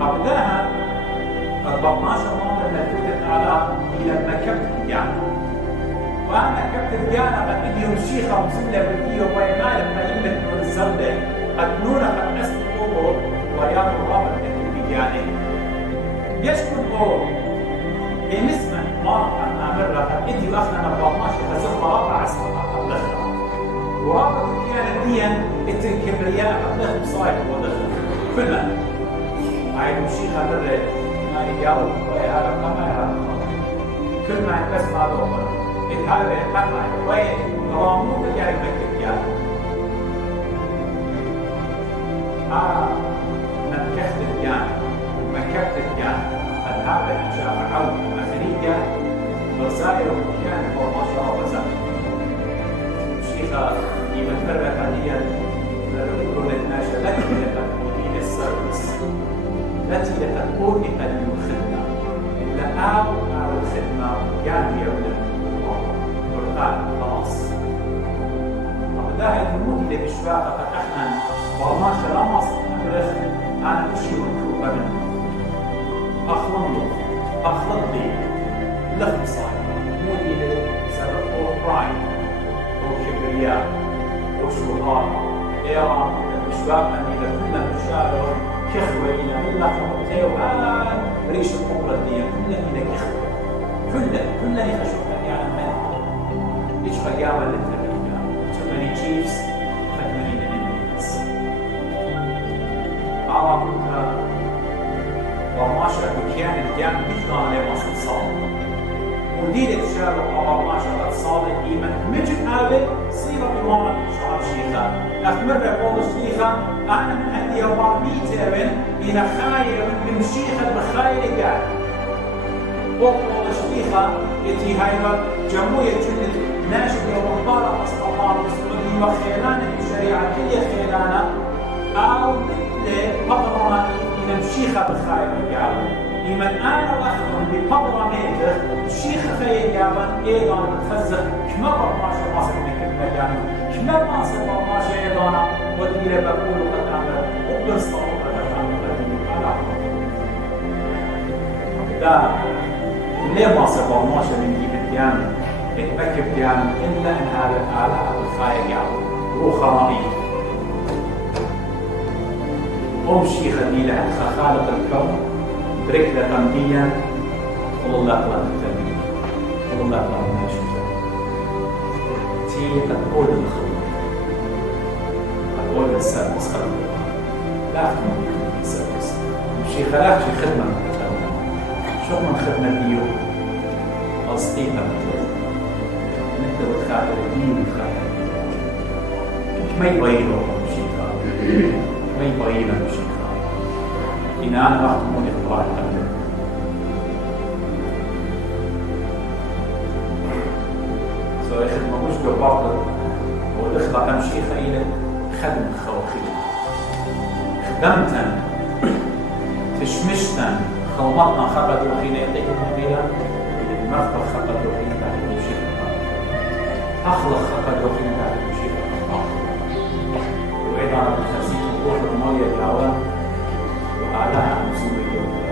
أبداها قد 12 نقطة ملفوتة على إلى مكبت الجامعة. وأنا كبت الجامعة قد إدي وشيخة ومسلة بالديو ويمالك ملمة من الزلة قد نونة قد أسل أوه ويام الرابط لكي بجانب يشكل أوه بنسمة مرة أمرة قد إدي وأخنا 14 هزق رابع عسل أبلغها ورابط الكيانة ديا الكبرياء أبلغ بصايد ودخل فلا هاي وشيخة مرة ما يجاوب ويا رقم كل ما يتسمع له هذا يتبع وين رامو بجاي مكتب يعني مكتب يعني مكتب يعني هذا أشياء عود أفريقيا وسائر كان هو ما شاء الله وزاد الشيخة يمثل حاليا نقول الناشئة التي لتكون إلى السيرفيس التي لتكون للخدمة إلا أو الخدمة يعني يولد خلاص. أبداها الموت اللي بشباقة قد أحنا والله شرامص أبرخ أنا أشي ونكوبة منه أخلط لي لخم صاير موت اللي سبب أو برايم أو كبرياء أو شهارة إيران بشباقة إلى كل مشاعر كخوة إلى من لحظة تيوان ريش القبرة دي كلها إلى كخوة كلها يخشوها يعني إيش خيابة للتمرين too many chiefs فتمرين الإنجليز أعرف برماشة بكيان الجام بجدان لمصر صالح مديرة شارع برماشة قد صالح إيمان مجد هذا صيغة بمعنى شعر شيخة أخمر قول الشيخة أنا من عندي 400 إلى خاير من شيخة بخاير قاعد وقول الشيخة يتي هايبا جمهورية جنة ناشد ومختارة أصطفار السعودية وخيلانة الشريعة كل خيلانة أو مثل بطراني إلى الشيخة بخاير الجابة لمن أنا أخذهم ببطرانيته الشيخة خير الجابة أيضا بتفزق كما برماشة مصر نكتب مجاني كما مصر برماشة أيضا وديرة بقول قد أمر وقصة وقد أمر لا ليه مصر برماشة من جيب الجامع اتبكب يعني إلا إن هذا على الخايق يعني هو خرابيط أمشي خليلة خالق الكون بركلة تنبيا قل الله لا تتبين قل الله لا تشوف تي تقول الخلق تقول السادس خلق لا تكون السادس مشي خلاك شي خدمة شو من خدمة اليوم قصديها مثل الخاطر الدين والخاطر ما يبغيله شيء خاطر ما يبغيله شيء خاطر إن أنا راح تكون إخبار الأمر سواء خدمة مش بباطل والإخبار كم شيء خيلة خدم خوخيل خدمتن تشمشتن خلطنا خبط وخيلة يعطيك المبيلة المرفق خبط وخيلة بعد المشيخ أخلق خطر وفينا بعد المشيخ وإذا أنا بالخسيك وروح المالية العوام وأعلاها عن مسؤولية